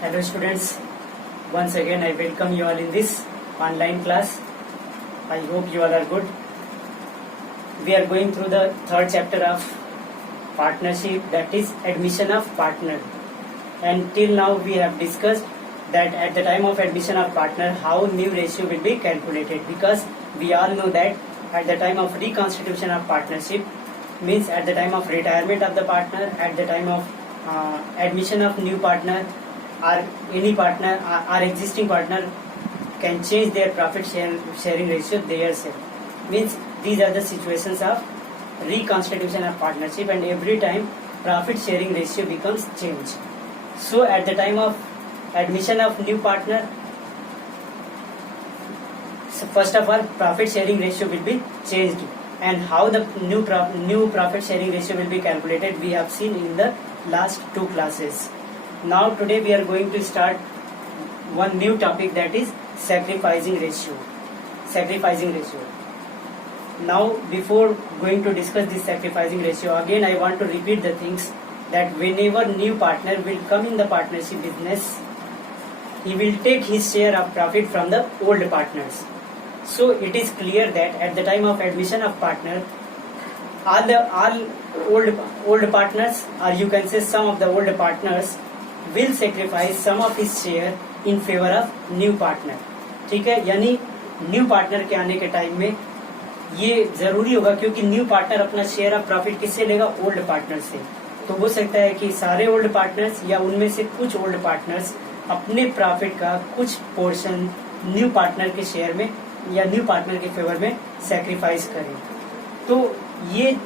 Hello students, once again I welcome you all in this online class. I hope you all are good. We are going through the third chapter of partnership, that is admission of partner. And till now we have discussed that at the time of admission of partner how new ratio will be calculated, because we all know that at the time of reconstitution of partnership means at the time of retirement of the partner, at the time of admission of new partner, or any partner, our existing partner can change their profit sharing ratio themselves. Means these are the situations of reconstitution of partnership, and every time profit sharing ratio becomes changed. So at the time of admission of new partner, so first of all profit sharing ratio will be changed, and how the new profit sharing ratio will be calculated we have seen in the last two classes. Now today we are going to start one new topic, that is sacrificing ratio. Now before going to discuss this sacrificing ratio, again I want to repeat the things that whenever new partner will come in the partnership business, he will take his share of profit from the old partners. So it is clear that at the time of admission of partner, all old partners, or you can say some of the old partners, will sacrifice some of his share in favor of new partner. ठीक है, यानी new partner के आने के time में ये जरूरी होगा, क्योंकि न्यू पार्टनर अपना शेयर ऑफ प्रॉफिट किससे लेगा? ओल्ड पार्टनर से. तो हो सकता है कि सारे ओल्ड पार्टनर्स या उनमें से कुछ ओल्ड पार्टनर्स अपने प्रॉफिट का कुछ पोर्शन न्यू पार्टनर के शेयर में या न्यू पार्टनर के फेवर में सैक्रिफाइस करें. तो ये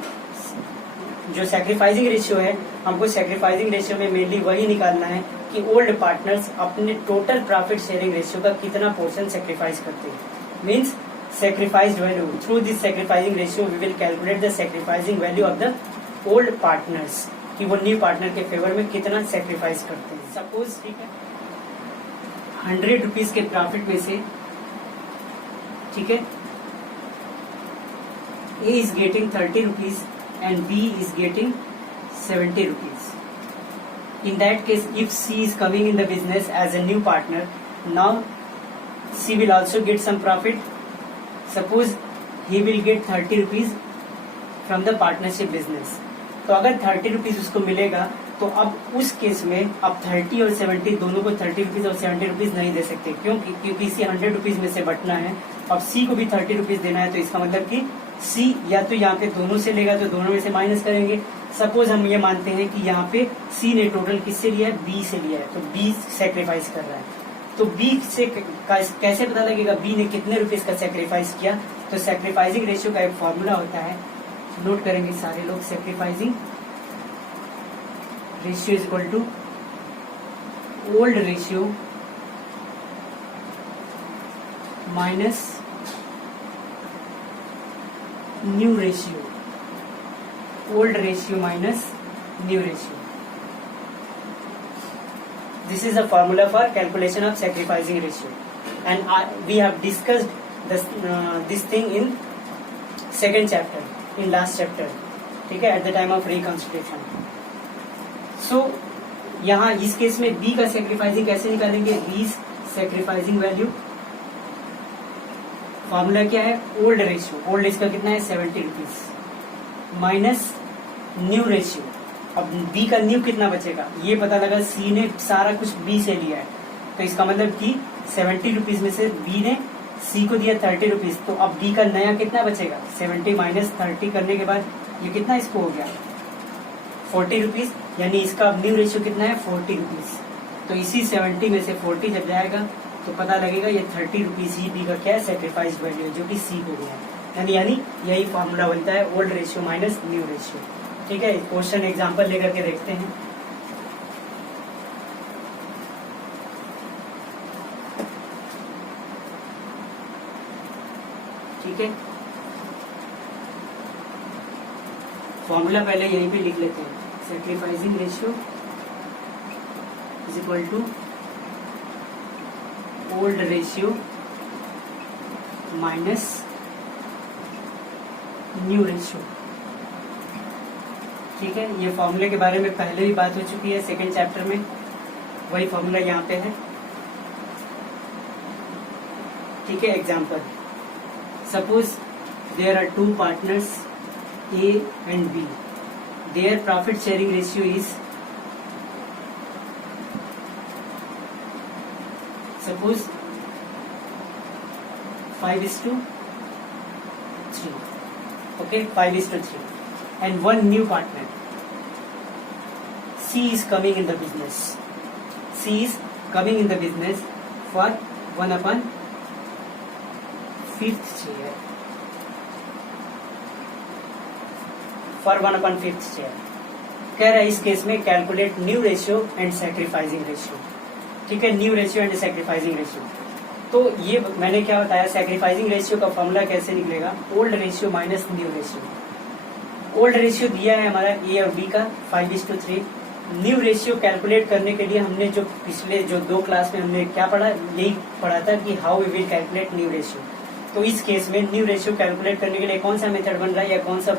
जो सैक्रिफाइसिंग रेशियो है, हमको सैक्रिफाइसिंग रेशियो में मेनली वही निकालना है कि ओल्ड पार्टनर्स अपने टोटल प्रॉफिट शेयरिंग रेशियो का कितना पोर्शन सैक्रिफाइस करते हैं. Means sacrificed value. Through this sacrificing ratio we will calculate the sacrificing value of the old partners, कि वो न्यू पार्टनर के फेवर में कितना सैक्रिफाइस करते हैं. सपोज ठीक है 100 रुपीज के प्रॉफिट में से, ठीक है, A is getting 30 rupees and B is getting 70 rupees. In that case, if C is coming in the business as a new partner, now C will also get some profit. Suppose he will get 30 rupees from the partnership business. तो अगर 30 rupees उसको मिलेगा तो अब उस case में अब 30 और 70 दोनों को 30 रुपीज और 70 रुपीज नहीं दे सकते. क्योंकि इसे 100 रुपीज में से बटना है. अब सी को भी 30 रुपीज देना है, तो इसका मतलब कि सी या तो यहाँ पे दोनों से लेगा तो दोनों में से माइनस करेंगे. सपोज हम ये मानते हैं कि यहाँ पे सी ने टोटल किससे लिया है? बी से लिया है, तो बी सैक्रिफाइस कर रहा है. तो बी से कैसे पता लगेगा बी ने कितने रुपीज का सैक्रिफाइस किया? तो सैक्रिफाइसिंग रेशियो का एक फॉर्मूला होता है, नोट करेंगे सारे लोग. Sacrificing ratio is equal to old ratio minus new ratio. Old ratio minus new ratio. This is a formula for calculation of sacrificing ratio, and we have discussed this thing in second chapter, in last chapter. ठीक है, at the time of reconstitution. So यहाँ इस case में B का sacrificing कैसे निकालेंगे? B's sacrificing value formula क्या है? Old ratio. ओल्ड इसका कितना है? 70 रुपीज माइनस न्यू रेशियो. अब बी का न्यू कितना बचेगा ये पता लगा. सी ने सारा कुछ बी से लिया है, तो इसका मतलब कि 70 रुपीज में से बी ने सी को दिया 30 रुपीज, तो अब बी का नया कितना बचेगा? 70 माइनस 30 करने के बाद ये कितना इसको हो गया? 40 रुपीज. यानी इसका न्यू रेशियो कितना है? 40 रुपीज. तो इसी 70 में से 40 जब जाएगा तो पता लगेगा ये 30 रुपीज ही बी का क्या है? सैक्रिफाइस वैल्यू, जो कि सी को दिया है. यानी यही फॉर्मूला बनता है, old ratio minus new ratio. ठीक है, क्वेश्चन एग्जांपल लेकर के देखते हैं. ठीक है, फॉर्मूला पहले यहीं पे लिख लेते हैं. Sacrificing ratio is equal to old ratio minus new ratio. ठीक है, ये फॉर्मूले के बारे में पहले भी बात हो चुकी है सेकेंड चैप्टर में. वही फॉर्मूला यहाँ पे है, ठीक है। Example, suppose there are two partners A and B, their profit sharing ratio is, suppose 5:3, okay, 5:3, and one new partner C is coming in the business. C is coming in the business for 1/5 share. For 1/5 share. कह रहा है इस case में calculate new ratio and sacrificing ratio, ठीक है। New ratio and sacrificing ratio, तो ये मैंने क्या बताया, सैक्रिफाइसिंग रेशियो का फॉर्मूला कैसे निकलेगा, old ratio minus new ratio. Old ratio दिया है हमारा ए और बी का 5:3। न्यू रेशियो कैलकुलेट करने के लिए हमने जो पिछले जो 2 क्लास में हमने क्या पढ़ा, यही पढ़ा था कि how we will calculate new ratio. तो इस केस में न्यू रेशियो कैलकुलेट करने के लिए कौन सा मेथड बन रहा है या कौन सा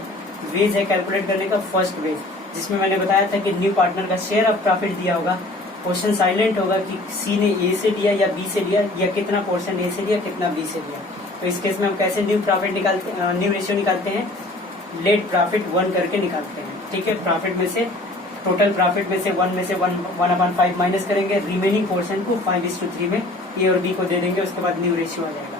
वेज है कैलकुलेट करने का, फर्स्ट वेज, जिसमें मैंने बताया था कि न्यू पार्टनर का शेयर ऑफ प्रॉफिट दिया होगा, क्वेश्चन साइलेंट होगा कि सी ने ए से लिया या बी से लिया, या कितना पोर्शन ए से लिया कितना बी से लिया। तो इस केस में हम कैसे न्यू प्रॉफिट निकालते, न्यू रेशियो निकालते हैं, लेट प्रॉफिट 1 करके निकालते हैं, ठीक है। प्रॉफिट में से, टोटल प्रॉफिट में से 1/5 माइनस करेंगे, रिमेनिंग पोर्शन को 5:3 में ए और बी को दे देंगे, उसके बाद न्यू रेशियो आ जाएगा।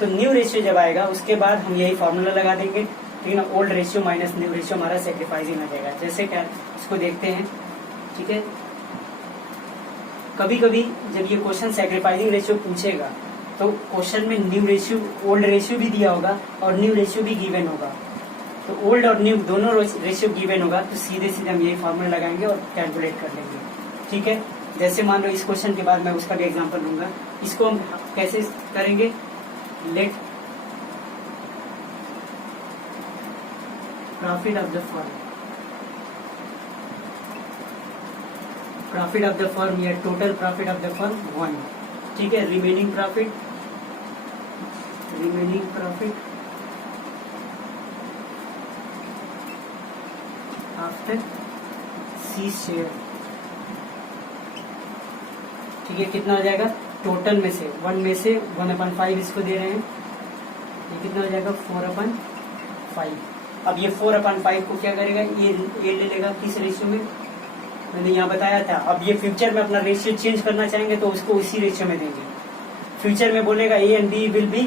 तो न्यू रेशियो जब आएगा उसके बाद हम यही फॉर्मूला लगा देंगे, ठीक है ना। Old ratio minus new ratio हमारा सैक्रिफाइसिंग आ जाएगा। जैसे क्या, इसको देखते हैं, ठीक है। कभी कभी जब ये क्वेश्चन सैक्रिफाइसिंग रेशियो पूछेगा तो क्वेश्चन में न्यू रेशियो, ओल्ड रेशियो भी दिया होगा और न्यू रेशियो भी गिवन होगा। तो ओल्ड और न्यू दोनों रेशियो गिवन होगा, तो सीधे सीधे हम यही फॉर्मूला लगाएंगे और कैलकुलेट कर लेंगे, ठीक है। जैसे मान लो इस क्वेश्चन के बाद मैं उसका भी एग्जांपल लूंगा। इसको हम कैसे करेंगे, let profit of the firm, profit of the firm या total profit of the firm 1, ठीक है। Remaining profit after C share, ठीक है। कितना हो जाएगा, टोटल में से 1 में से 1/5 इसको दे रहे हैं, ये कितना हो जाएगा 4/5। अब ये 4/5 को क्या करेगा, ये ले लेगा किस रेशियो में, मैंने यहाँ बताया था। अब ये फ्यूचर में अपना रेशियो चेंज करना चाहेंगे तो उसको उसी रेशियो में देंगे। फ्यूचर में बोलेगा A and B will be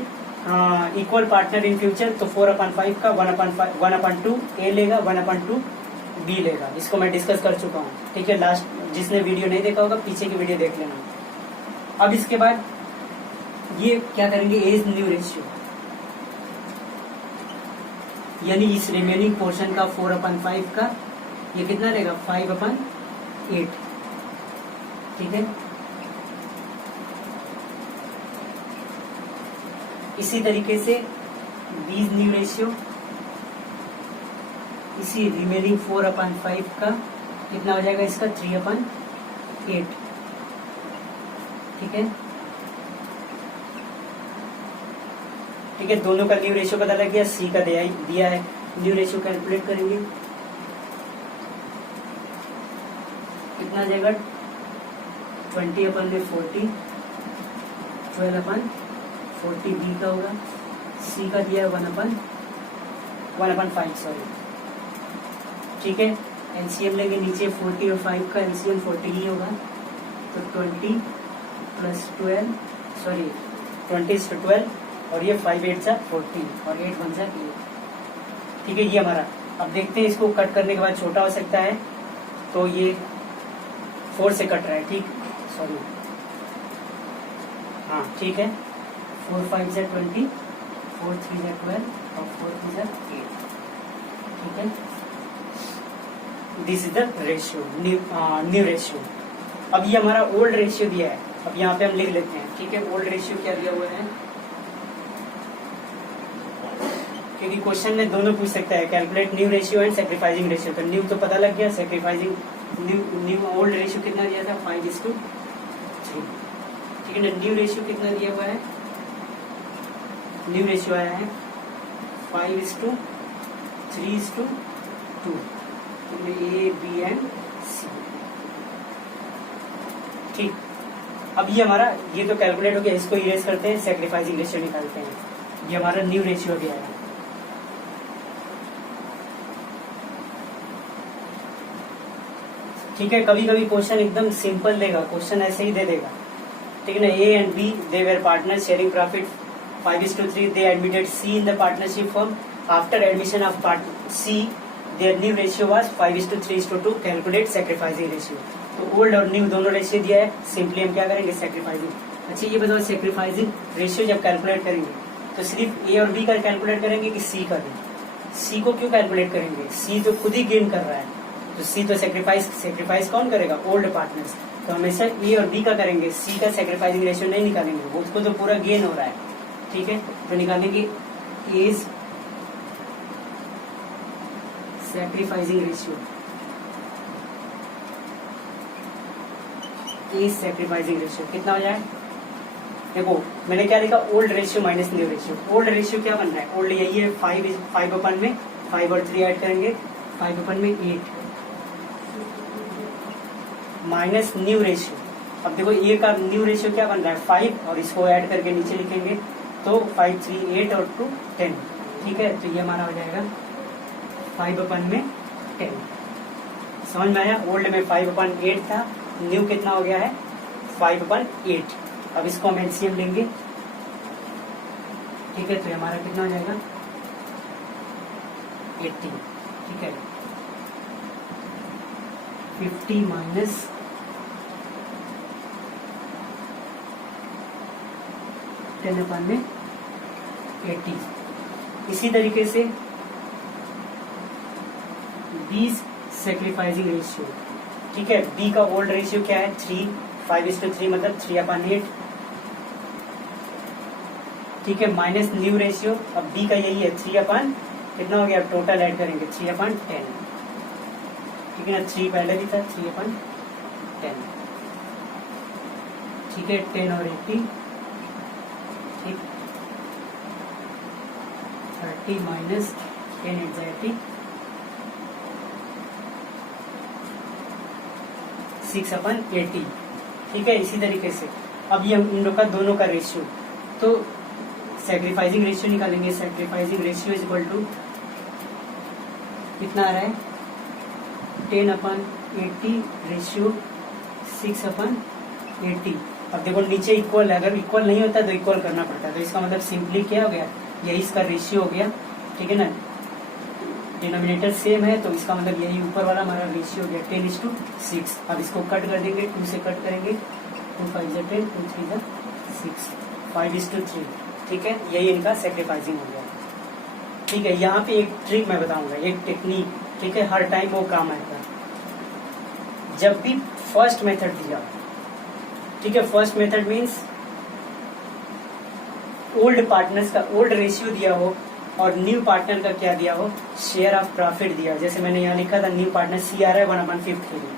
equal partner in future, तो 4/5 का 1/2 ए लेगा, 1/2 बी लेगा। इसको मैं डिस्कस कर चुका हूँ, ठीक है। लास्ट जिसने वीडियो नहीं देखा होगा पीछे की वीडियो देख लेना। अब इसके बाद ये क्या करेंगे, एज न्यू रेशियो, यानी इस रिमेनिंग पोर्शन का 4/5 का ये कितना रहेगा 5/8, ठीक है। इसी तरीके से बीज न्यू रेशियो, इसी रिमेनिंग 4/5 का कितना हो जाएगा, इसका 3/8, ठीक है। ठीक है, दोनों का न्यू रेशियो पता लग गया, सी का दिया है। न्यू रेशियो कैलकुलेट करेंगे, कितना जाएगा 20/40, 12/40 बी का होगा, सी का दिया है 1/5, सॉरी, ठीक है। एलसीएम लेंगे नीचे 40 और 5 का एलसीएम 40 ही होगा, तो 20 + 12, सॉरी 20 × 12 और ये 5 8 जा 40 और 8 1 जा 8, ठीक है। ये हमारा, अब देखते हैं इसको कट करने के बाद छोटा हो सकता है, तो ये 4 से कट रहा है, ठीक, सॉरी, हाँ ठीक है। 4 5 जा 20, 4 3 जा 12 और 4 3 जा 8, ठीक है। This is the ratio, new ratio. अब ये हमारा ओल्ड रेशियो दिया है, अब यहाँ पे हम लिख लेते हैं, ठीक है। ओल्ड रेशियो क्या दिया हुआ है, क्योंकि क्वेश्चन में दोनों पूछ सकता है, calculate new ratio and sacrificing ratio. तो न्यू तो पता लग गया, सैक्रिफाइसिंग न्यू ओल्ड रेशियो कितना दिया था 5:3, ठीक है ना। न्यू रेशियो कितना दिया हुआ है, न्यू रेशियो आया है 5:3:2, ए बी एंड सी, ठीक, अब ये हमारा ये तो कैलकुलेट हो गया, इसको इरेज करते हैं, सेक्रीफाइसिंग रेशियो निकालते हैं। ये हमारा न्यू रेशियो भी आया। ठीक है, कभी कभी क्वेश्चन एकदम सिंपल देगा, क्वेश्चन ऐसे ही दे देगा, ठीक है ना। A and B they were partner sharing profit 5:3, they admitted C in the partnership firm, after admission of C their new ratio was 5:3:2, calculate sacrificing ratio. तो ओल्ड और न्यू दोनों रेशियो दिया है, सिंपली हम क्या करेंगे, सेक्रीफाइसिंग। अच्छा ये बताओ, सेक्रीफाइसिंग रेशियो जब कैलकुलेट करेंगे तो सिर्फ ए और बी का कैलकुलेट करेंगे कि सी का भी? सी को क्यों कैलकुलेट करेंगे, सी तो खुद ही गेन कर रहा है, तो सी तो सेक्रीफाइस कौन करेगा, ओल्ड पार्टनर्स। तो हमेशा ए और बी का करेंगे, सी का सेक्रीफाइसिंग रेशियो नहीं निकालेंगे, वो उसको तो पूरा गेन हो रहा है, ठीक है। तो निकालेंगे as sacrificing ratio, as sacrificing ratio कितना हो जाए। देखो मैंने क्या लिखा, old ratio minus new ratio. Old ratio क्या बन रहा है, ओल्ड यही है 5 अपन में 5 और 3 ऐड करेंगे, 5 अपन में 8 माइनस न्यू रेशियो। अब देखो ए का न्यू रेशियो क्या बन रहा है 5, और इसको ऐड करके नीचे लिखेंगे तो 5 3 8 और 2 10, ठीक है। तो ये हमारा हो जाएगा 5 अपन में 10। समझ में आया, ओल्ड में 5 अपन 8 था, न्यू कितना हो गया है 5 अपन 8। अब इसको हम एलसीएम लेंगे, ठीक है। तो हमारा कितना हो जाएगा 80, ठीक है। 50 माइनस 10 अपन में 80। इसी तरीके से 20 सेक्रीफाइसिंग रेशियो, ठीक है। बी का ओल्ड रेशियो क्या है 3, 5:3 मतलब 3 अपन 8, ठीक है। माइनस न्यू रेशियो, अब बी का यही है 3 अपन कितना हो गया, टोटल ऐड करेंगे 3 अपन 10, ठीक है ना। 3 पहले भी था, 3 अपन 10, ठीक है। 10 और 80, ठीक, 30 माइनस 10 80, 6 अपन 80, ठीक है। इसी तरीके से अब ये इन लोग का दोनों का रेशियो, तो सेक्रीफाइसिंग रेशियो निकालेंगे। Sacrificing ratio is equal to कितना आ रहा है 10 अपन 80 रेशियो 6 अपन 80। अब देखो नीचे इक्वल है, अगर इक्वल नहीं होता तो इक्वल करना पड़ता है, तो इसका मतलब सिंपली क्या हो गया, यही इसका रेशियो हो गया, ठीक है ना। डिनोमिनेटर सेम है तो इसका मतलब यही ऊपर वाला हमारा रेशियो हो गया 10:6। अब इसको कट कर देंगे, 2 से कट करेंगे, 2 5 10, 2 3 6, 5:3, ठीक है। यही इनका सेक्रीफाइसिंग हो गया, ठीक है। यहाँ पे एक ट्रिक मैं बताऊंगा, एक टेक्निक, ठीक है, हर टाइम वो काम आएगा। जब भी फर्स्ट मेथड दिया, ठीक है, first method means old partners का ओल्ड रेशियो दिया हो और न्यू पार्टनर का क्या दिया हो, शेयर ऑफ प्रॉफिट दिया। जैसे मैंने यहाँ लिखा था न्यू पार्टनर सी आ रहा है 1/5 के लिए,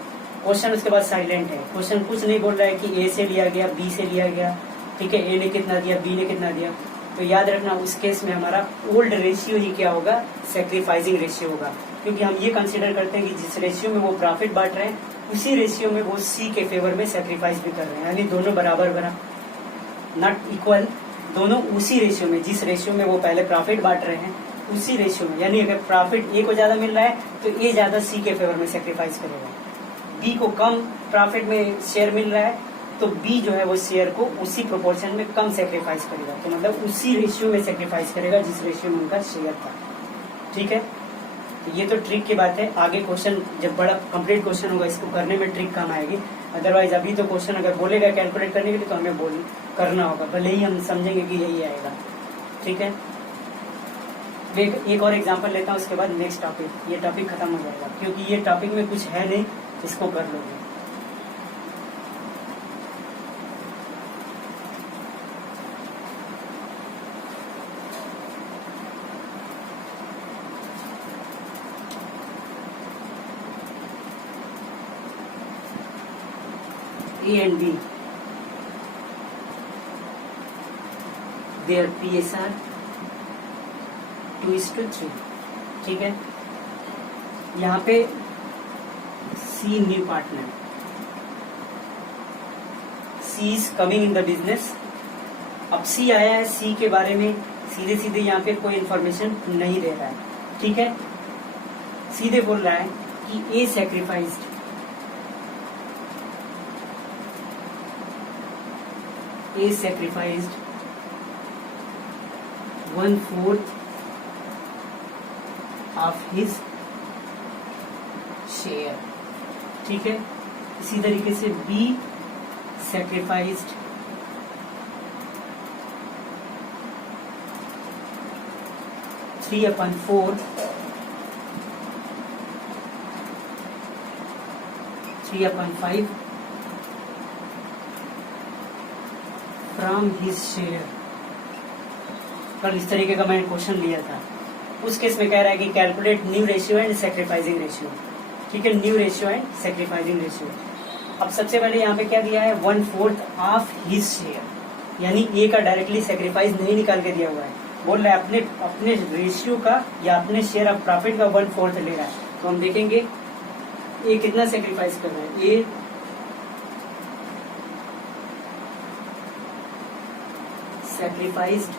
क्वेश्चन उसके बाद साइलेंट है, क्वेश्चन कुछ नहीं बोल रहा है कि ए से लिया गया बी से लिया गया, ठीक है, ए ने कितना दिया बी ने कितना दिया। तो याद रखना उस केस में हमारा ओल्ड रेशियो ही क्या होगा, सेक्रीफाइसिंग रेशियो होगा, क्योंकि हम ये कंसीडर करते हैं कि जिस रेशियो में वो प्रॉफिट बांट रहे हैं उसी रेशियो में वो सी के फेवर में सेक्रीफाइस भी कर रहे हैं, यानी दोनों बराबर नॉट इक्वल, दोनों उसी रेशियो में, जिस रेशियो में वो पहले प्रॉफिट बांट रहे हैं उसी रेशियो में, यानी अगर प्रॉफिट ए को ज्यादा मिल रहा है तो ए ज्यादा सी के फेवर में सेक्रीफाइस करेगा, बी को कम प्रॉफिट में शेयर मिल रहा है तो बी जो है वो शेयर को उसी प्रोपोर्शन में कम सेक्रीफाइस करेगा, तो मतलब उसी रेशियो में सेक्रीफाइस करेगा जिस रेशियो में उनका शेयर था, ठीक है। तो ये तो ट्रिक की बात है, आगे क्वेश्चन जब बड़ा कंप्लीट क्वेश्चन होगा इसको करने में ट्रिक काम आएगी, अदरवाइज अभी तो क्वेश्चन अगर बोलेगा कैलकुलेट करने के लिए तो हमें करना होगा, भले ही हम समझेंगे कि यही आएगा, ठीक है। एक और एग्जांपल लेता हूँ, उसके बाद नेक्स्ट टॉपिक, ये टॉपिक खत्म हो जाएगा क्योंकि ये टॉपिक में कुछ है नहीं, इसको कर लोगे। A and B, their PSR 2:3, ठीक है। यहाँ पे C new partner, C is coming in the business. अब सी आया है, सी के बारे में सीधे सीधे यहाँ पे कोई इंफॉर्मेशन नहीं दे रहा है, ठीक है। सीधे बोल रहा है कि A sacrificed, A sacrificed 1/4 of his share, ठीक है। इसी तरीके से B sacrificed 3/4 3/5 from his share. कल इस तरीके का मैंने क्वेश्चन लिया था। उस केस में कह रहा है कि calculate new ratio and sacrificing ratio, ठीक है। New ratio and sacrificing ratio. अब सबसे पहले यहाँ पे क्या दिया है, 1/4 ऑफ हिज शेयर, यानी ए का डायरेक्टली सैक्रिफाइस नहीं निकाल के दिया हुआ है। बोल रहा है अपने रेशियो का या अपने शेयर ऑफ प्रॉफिट का 1/4 ले रहा है। तो हम देखेंगे ए कितना सैक्रिफाइस कर रहा है। ए सैक्रिफाइस्ड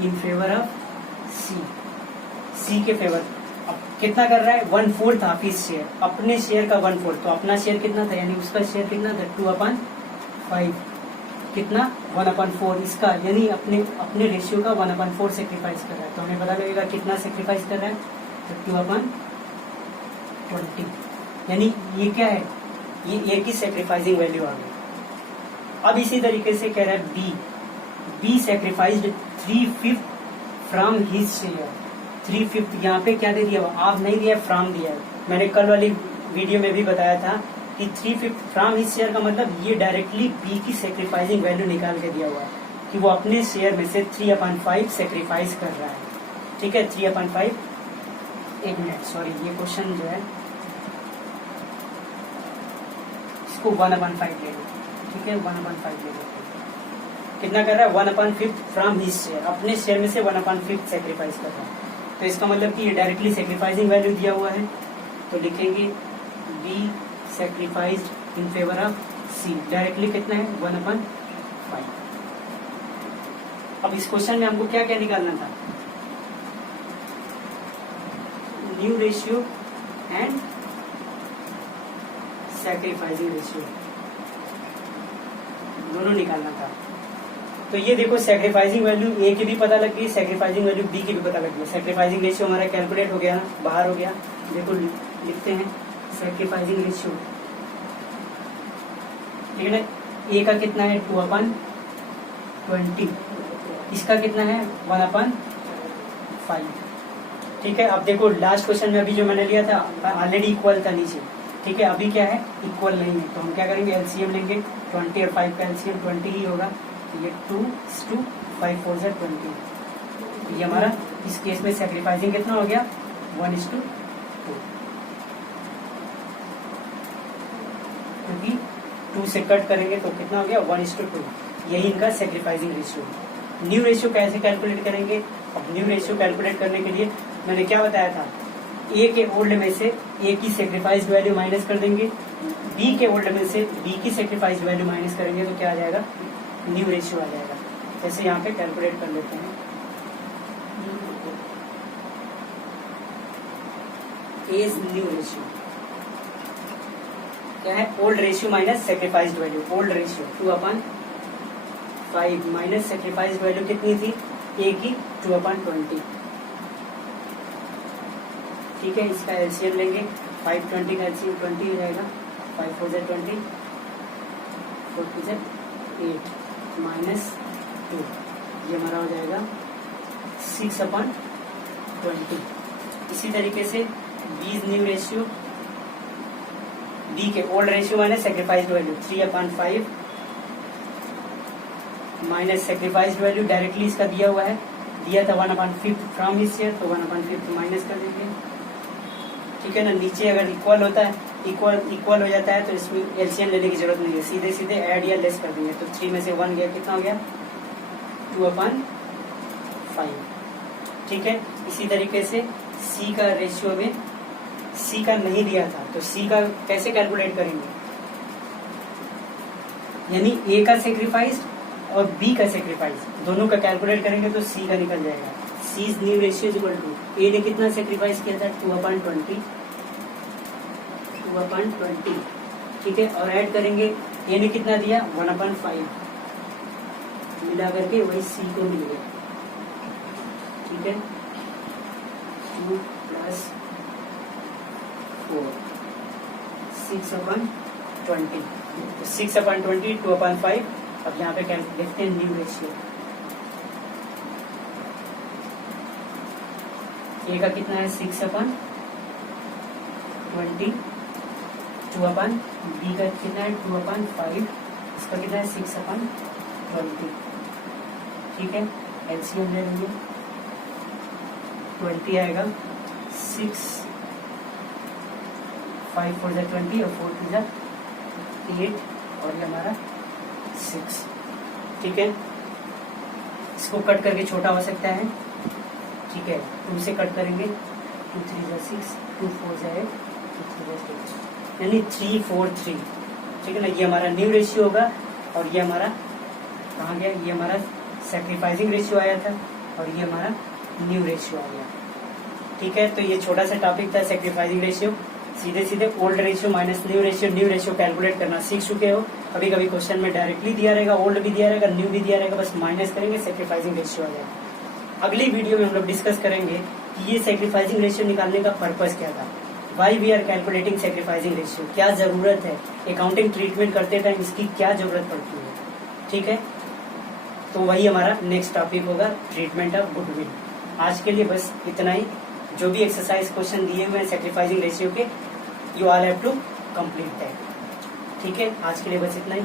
इन फेवर ऑफ सी, सी के फेवर। अब कितना कर रहा है, 1/4 ऑफ हिज शेयर, अपने शेयर का 1/4। तो अपना शेयर कितना था, यानी उसका शेयर कितना था 2/5, कितना 1/4 इसका, यानी अपने रेशियो का 1/4 सेक्रीफाइस कर रहा है। तो हमें पता लगेगा कितना सेक्रीफाइस कर रहा है, तो 2/20, यानी ये क्या है, ये ए की सेक्रीफाइसिंग वैल्यू आ गई। अब इसी तरीके से कह रहा है B sacrificed 3/5 from his share. 3/5 यहाँ पे क्या दे दिया, आप नहीं दिया, फ्रॉम दिया है। मैंने कल वाली वीडियो में भी बताया था कि 3/5 फ्रॉम हिज शेयर का मतलब ये डायरेक्टली बी की सेक्रीफाइसिंग वैल्यू निकाल के दिया हुआ है कि वो अपने शेयर में से 3/5 सेक्रीफाइस कर रहा है, ठीक है। 3/5, एक मिनट, सॉरी, ये क्वेश्चन जो है इसको 1/5 ले लो, ठीक है। 1/5 ले लो, कितना कर रहा है, 1/5 फ्रॉम हिज शेयर, अपने शेयर में से 1/5 सेक्रीफाइस कर रहा है। तो इसका मतलब कि ये डायरेक्टली सेक्रीफाइसिंग वैल्यू दिया हुआ है, तो लिखेंगे B sacrificed in favour of C, directly कितना है 1/5। अब इस क्वेश्चन में हमको क्या क्या निकालना था, new ratio and sacrificing ratio, दोनों निकालना था। तो ये देखो सैक्रिफाइसिंग वैल्यू ए की भी पता लग गई, सैक्रिफाइसिंग वैल्यू बी की भी पता लग गई। सैक्रिफाइसिंग रेशियो हमारा कैलकुलेट हो गया ना, बाहर हो गया। देखो लिखते हैं सैक्रिफाइसिंग रेशियो, ठीक है ना। ए का कितना है 2/20, इसका कितना है 1/5, ठीक है। अब देखो लास्ट क्वेश्चन में अभी जो मैंने लिया था ऑलरेडी इक्वल था नीचे, ठीक है। अभी क्या है, इक्वल नहीं है, तो हम क्या करेंगे, एलसीएम लेंगे। 20 और 5 का एलसीएम 20 ही होगा, तो ये 2:2, 5 4 20। तो ये हमारा इस केस में सैक्रिफाइसिंग कितना हो गया 1:2, क्योंकि 2 से कट करेंगे तो कितना हो गया 1:2। यही इनका सैक्रिफाइसिंग रेशियो। न्यू रेशियो कैसे कैलकुलेट करेंगे, अब न्यू रेशियो कैलकुलेट करने के लिए मैंने क्या बताया था, ए के ओल्ड में से ए की सेक्रीफाइस्ड वैल्यू माइनस कर देंगे, बी के ओल्ड में से बी की सेक्रीफाइस्ड वैल्यू माइनस करेंगे, तो क्या आ जाएगा, न्यू रेशियो आ जाएगा। जैसे यहाँ पे कैलकुलेट कर लेते हैं, एज न्यू रेशियो क्या है, old ratio minus sacrificed value. Old ratio 2/5 minus sacrificed value कितनी थी ए की 2/20, ठीक है। इसका एलसीएम लेंगे, 520 का एलसीएम 20 हो जाएगा, 5 4 20, 4 2 8 माइनस 2, ये हमारा हो जाएगा 6/20। इसी तरीके से बी न्यू रेशियो, डी के old ratio minus sacrificed value 3/5 minus sacrificed value, directly इसका दिया हुआ है, दिया था 1/5 फ्रॉम हिज शेयर, तो 1/5 माइनस कर देंगे, ठीक है ना। नीचे अगर इक्वल होता है, इक्वल हो जाता है तो इसमें एलसीएम लेने की जरूरत नहीं है, सीधे सीधे ऐड या लेस कर देंगे। तो 3 में से 1 गया, कितना हो गया 2/5, ठीक है। इसी तरीके से सी का रेशियो में सी का नहीं दिया था, तो सी का कैसे कैलकुलेट करेंगे, यानी ए का सेक्रीफाइस और बी का सेक्रीफाइस दोनों का कैलकुलेट करेंगे तो सी का निकल जाएगा। C is new ratio is equal to, A ने कितना सेक्रीफाइस किया था 2/20, ठीक है, और ऐड करेंगे ए ने कितना दिया 1/5, मिला करके वही सी को मिल गया, ठीक है, 2 + 4 6/20, तो 6/20 2/5। अब यहाँ पे देखते हैं न्यू रेशियो, ए का कितना है 6/20, 2/, बी का कितना है 2/5, इसका कितना है 6/20, ठीक है, एलसीएम ले लेंगे, 20 आएगा, 6 5 4 = 20 और 4 2 = 8 और ये हमारा 6, ठीक है। इसको कट करके छोटा हो सकता है, ठीक है, 2 से कट करेंगे, 2 3 = 6, 2 4 = 8, 2 3 = 8, यानी 3 4 3, ठीक है ना। ये हमारा न्यू रेशियो होगा और ये हमारा कहाँ गया, ये हमारा सैक्रिफाइसिंग रेशियो आया था और ये हमारा न्यू रेशियो आ गया, ठीक है। तो ये छोटा सा टॉपिक था सैक्रिफाइसिंग रेशियो। सीधे सीधे old ratio minus new ratio calculate करना सीख चुके हो। कभी कभी क्वेश्चन में डायरेक्टली दिया रहेगा, ओल्ड भी दिया रहेगा, न्यू भी दिया रहेगा, बस माइनस करेंगे सैक्रिफाइसिंग रेशियो आ जाएगा। अगली वीडियो में हम लोग डिस्कस करेंगे कि ये सैक्रिफाइसिंग रेशियो निकालने का पर्पस क्या था, why we are calculating sacrificing ratio, क्या जरूरत है, अकाउंटिंग ट्रीटमेंट करते टाइम इसकी क्या जरूरत पड़ती है, ठीक है। तो वही हमारा नेक्स्ट टॉपिक होगा, ट्रीटमेंट ऑफ गुडविल। आज के लिए बस इतना ही। जो भी एक्सरसाइज क्वेश्चन दिए हुए हैं सैक्रिफाइसिंग रेशियो के, you all have to complete that, ठीक है। आज के लिए बस इतना ही।